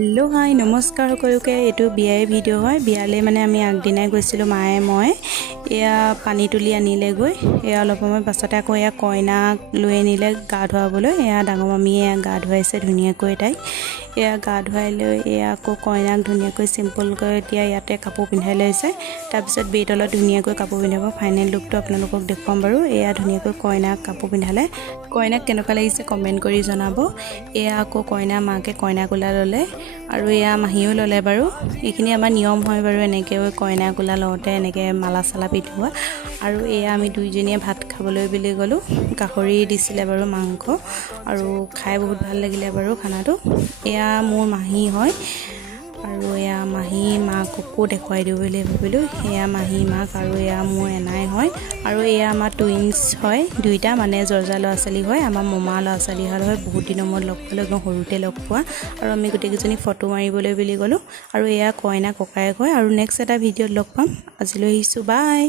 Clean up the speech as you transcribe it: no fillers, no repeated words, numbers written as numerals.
hello hi नमस्कार সকলোকে এটো বিয়াৰ ভিডিও হয় বিয়ালে মানে আমি আগদিনাই গৈছিল মায়ে মই এয়া পানী তুলি আনিলে গৈ এয়া অলপ সময় পাছতে আকৌ এয়া কইনাক লৈ আনিলে গা ধুৱাবলৈ এয়া ডাঙৰ মামীয়ে গা ধুৱাইছে ধুনিয়াকৈ তাই এয়া গা ধুৱাই লৈ এয়া আকৌ কইনাক ধুনিয়াকৈ সিম্পল কৰি এতিয়া ইয়াতে কাপোৰ পিন্ধাই লৈছে তাৰ পিছত বেতলত ধুনিয়াকৈ কাপোৰ পিন্ধাব ফাইনেল লুকটো আপোনালোকক দেখুৱাম বাৰু এয়া ধুনিয়াকৈ কইনাক কাপোৰ পিন্ধালে কইনাক কেনেকুৱা লাগিছে কমেন্ট কৰি জনাব এয়া আকৌ কইনা মাকে কইনা কোলা ললে আৰু এয়া মাহিও ললে বাৰু এইখিনি আমাৰ নিয়ম হয় বাৰু এনেকৈ কইনা কোলা লওঁতে এনেকৈ মালা চালা পিঠোৱা আৰু এয়া আমি দুইজনীয়ে ভাত খাবলৈ বুলি গলো গাহৰি দিছিলে বাৰু মাংস আৰু খাই বহুত ভাল লাগিলে বাৰু খানাটো এয়া মোৰ মাহী হয় আৰু এয়া মাহী মাককো দেখুৱাই দিও বুলি ভাবিলো এয়া মাহী মাক আৰু এয়া মোৰ এনাই হয় আৰু এয়া আমাৰ টুইনছ হয় দুইটা মানে জৰ্জা ল'ৰা-ছোৱালী হয় আমাৰ মমা ল'ৰা-ছোৱালী হয় বহুত দিনৰ মূৰত লগ পালো সৰুতে লগ পোৱা আৰু আমি গোটেইকেইজনী ফটো মাৰিবলৈ বুলি গলো আৰু এয়া কইনা ককায়েক হয় আৰু নেক্সট এটা ভিডিঅ'ত লগ পাম আজিলৈ আহিছো বাই